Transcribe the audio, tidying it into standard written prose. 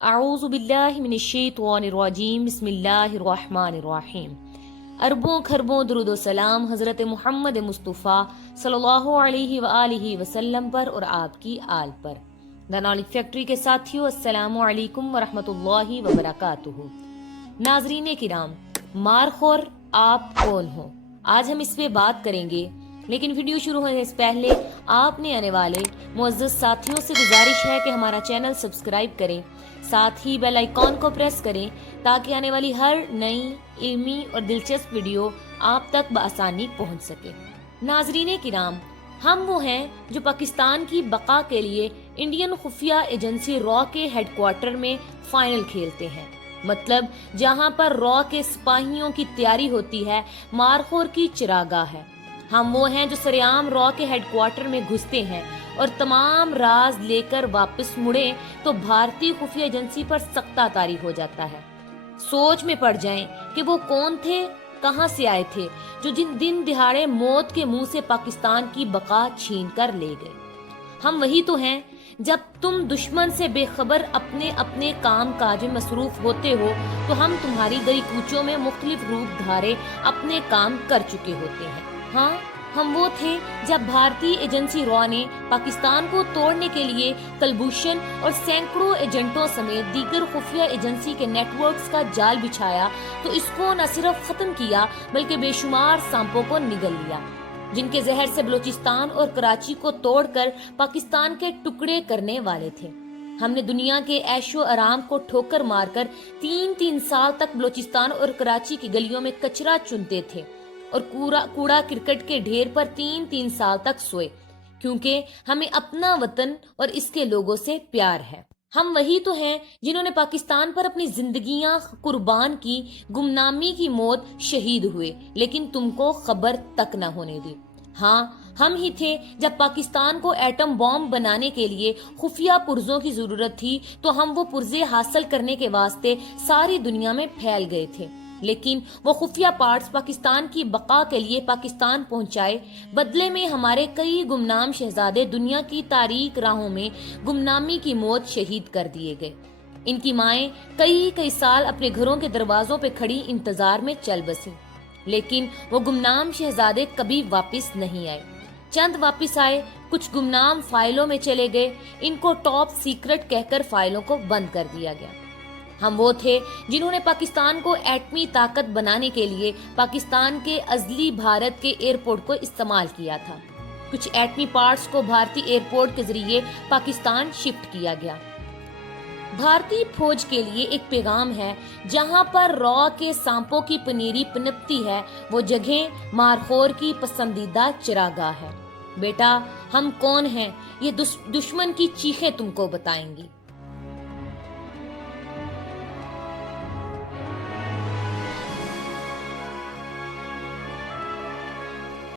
اعوذ باللہ من الشیطان الرجیم بسم اللہ الرحمن الرحیم۔ اربوں خربوں درود و سلام حضرت محمد مصطفیٰ صلی اللہ علیہ وآلہ وسلم پر اور آپ کی آل پر۔ دا نالج فیکٹری کے ساتھیوں، السلام علیکم ورحمۃ اللہ وبرکاتہ۔ ناظرین کرام، مارخور آپ کون ہو؟ آج ہم اس پہ بات کریں گے، لیکن ویڈیو شروع ہونے سے پہلے آپ نے آنے والے معزز ساتھیوں سے گزارش ہے کہ ہمارا چینل سبسکرائب کریں، ساتھ ہی بیل آئیکن کو پریس کریں تاکہ آنے والی ہر نئی علمی اور دلچسپ ویڈیو آپ تک بآسانی پہنچ سکے۔ ناظرین کرام، ہم وہ ہیں جو پاکستان کی بقا کے لیے انڈین خفیہ ایجنسی را کے ہیڈ کوارٹر میں فائنل کھیلتے ہیں، مطلب جہاں پر را کے سپاہیوں کی تیاری ہوتی ہے، مارخور کی چراگاہ ہے۔ ہم وہ ہیں جو سریعام را کے ہیڈ کوارٹر میں گھستے ہیں اور تمام راز لے کر واپس مڑے تو بھارتی خفیہ ایجنسی پر سختہ طاری ہو جاتا ہے۔ سوچ میں پڑ جائیں کہ وہ کون تھے، کہاں سے آئے تھے، جو جن دن دہاڑے موت کے منہ سے پاکستان کی بقا چھین کر لے گئے۔ ہم وہی تو ہیں، جب تم دشمن سے بے خبر اپنے اپنے کام کاج میں مصروف ہوتے ہو تو ہم تمہاری گلی کوچوں میں مختلف روپ دھارے اپنے کام کر چکے ہوتے ہیں۔ ہاں، ہم وہ تھے جب بھارتی ایجنسی را نے پاکستان کو توڑنے کے لیے کلبھوشن اور سینکڑوں ایجنٹوں سمیت دیگر خفیہ ایجنسی کے نیٹ ورکس کا جال بچھایا تو اس کو نہ صرف ختم کیا بلکہ بے شمار سانپوں کو نگل لیا، جن کے زہر سے بلوچستان اور کراچی کو توڑ کر پاکستان کے ٹکڑے کرنے والے تھے۔ ہم نے دنیا کے عیش و آرام کو ٹھوکر مار کر تین سال تک بلوچستان اور کراچی کی گلیوں میں کچرا چنتے تھے اور کوڑا کرکٹ کے ڈھیر پر تین سال تک سوئے، کیونکہ ہمیں اپنا وطن اور اس کے لوگوں سے پیار ہے۔ ہم وہی تو ہیں جنہوں نے پاکستان پر اپنی زندگیاں قربان کی، گمنامی کی موت شہید ہوئے، لیکن تم کو خبر تک نہ ہونے دی۔ ہاں، ہم ہی تھے جب پاکستان کو ایٹم بم بنانے کے لیے خفیہ پرزوں کی ضرورت تھی تو ہم وہ پرزے حاصل کرنے کے واسطے ساری دنیا میں پھیل گئے تھے، لیکن وہ خفیہ پارٹس پاکستان کی بقا کے لیے پاکستان پہنچائے، بدلے میں ہمارے کئی گمنام شہزادے دنیا کی تاریک راہوں میں گمنامی کی موت شہید کر دیے گئے۔ ان کی مائیں کئی سال اپنے گھروں کے دروازوں پہ کھڑی انتظار میں چل بسیں، لیکن وہ گمنام شہزادے کبھی واپس نہیں آئے۔ چند واپس آئے، کچھ گمنام فائلوں میں چلے گئے، ان کو ٹاپ سیکرٹ کہہ کر فائلوں کو بند کر دیا گیا۔ ہم وہ تھے جنہوں نے پاکستان کو ایٹمی طاقت بنانے کے لیے پاکستان کے ازلی بھارت کے ایئرپورٹ کو استعمال کیا تھا۔ کچھ ایٹمی پارٹس کو بھارتی ایئرپورٹ کے ذریعے پاکستان شفٹ کیا گیا۔ بھارتی فوج کے لیے ایک پیغام ہے، جہاں پر را کے سانپوں کی پنیری پنپتی ہے، وہ جگہ مارخور کی پسندیدہ چراگاہ ہے۔ بیٹا، ہم کون ہیں یہ دشمن کی چیخیں تم کو بتائیں گی۔